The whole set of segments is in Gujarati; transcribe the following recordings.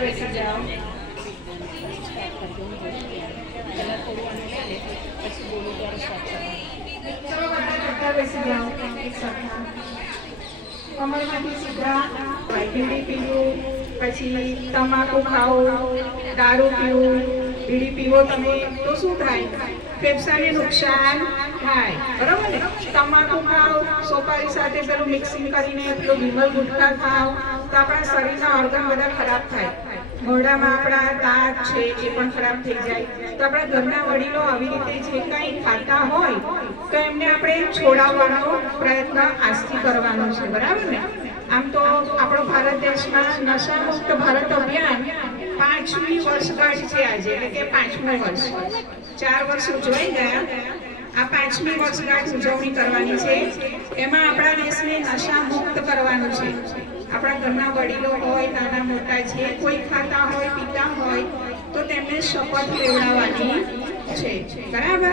બેસી જાઓ. જગ્યા બેસી જાઓ એક સરખા કમરમાંથી સીધા બીડી પીવું પછી તમાકુ ખાઓ દારૂ પીવું બીડી પીવો તમે, તો શું થાય? ફેફસાને નુકસાન થાય. બરાબર ને? તમાકુ ખાઓ, સોપારી સાથે પેલું મિક્સિંગ કરીને પેલું વિમલ ગુટકા ખાઓ, તો આપણા શરીરના ઓર્ગન બધા ખરાબ થાય. મોઢામાં આપણા દાંત છે, એ પણ ખરાબ થઈ જાય. તો આપણા ઘરના વડીલો આવી રીતે જે કંઈ ખાતા હોય, તો એમને આપણે છોડાવવાનો પ્રયત્ન આજથી કરવાનો છે. બરાબર ને? આમ તો આપણો ભારત દેશમાં નશા મુક્ત ભારત અભિયાન પાંચમી વર્ષગાંઠ છે આજે એટલે કે પાંચમું વર્ષ. ચાર વર્ષ ઉજવાઈ ગયા. આ પાંચમી વર્ષગાંઠ ઉજવણી કરવાની છે. એમાં આપણા દેશને નશા મુક્ત કરવાનું છે. આપણા ઘરના વડીલો હોય, નાના મોટા છે કોઈ ખાતા હોય, પીતા હોય, તો તેમને શપથ લેવડાવવાની છે. બરાબર?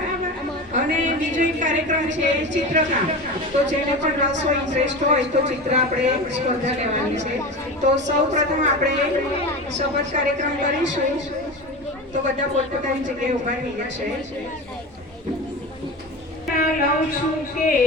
અને બીજો એક કાર્યક્રમ છે ચિત્રકામ. તો જેને પણ રસ હોય, ઇન્ટરેસ્ટ હોય, તો ચિત્ર આપણે સ્પર્ધા લેવાની છે. તો સૌ પ્રથમ આપણે શપથ કાર્યક્રમ કરીશું. તો બધા પોતપોતાની જગ્યાએ ઊભા થઈ જશે. લઉં છું કે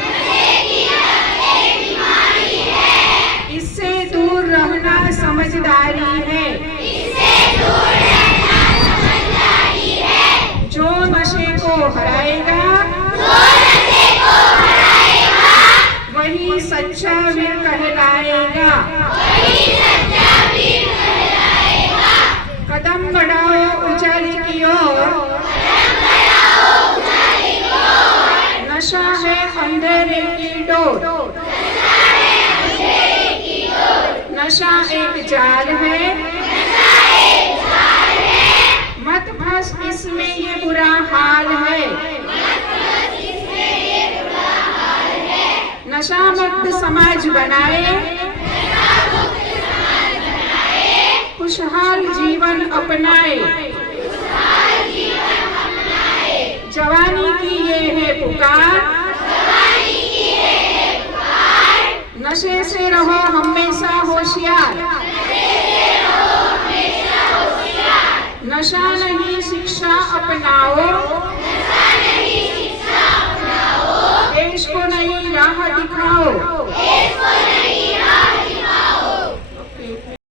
समझदारी है। इससे दूर समझदारी है जो नशे को हराएगा जो नशे को हराएगा वही सच्चा वीर कहलाएगा। वही सच्चा वीर कहलाएगा कदम बढ़ाओ उजाले की ओर की ओर। नशा है अंधेरे की डोर। नशा एक जाल है। मत फंस इसमें ये बुरा हाल है। नशा मुक्त समाज बनाए। खुशहाल जीवन अपनाए। जवानी की ये है पुकार। नशे से रहो हमेशा होशियार। नशा नहीं शिक्षा अपनाओ। देश को नहीं राह दिखाओ।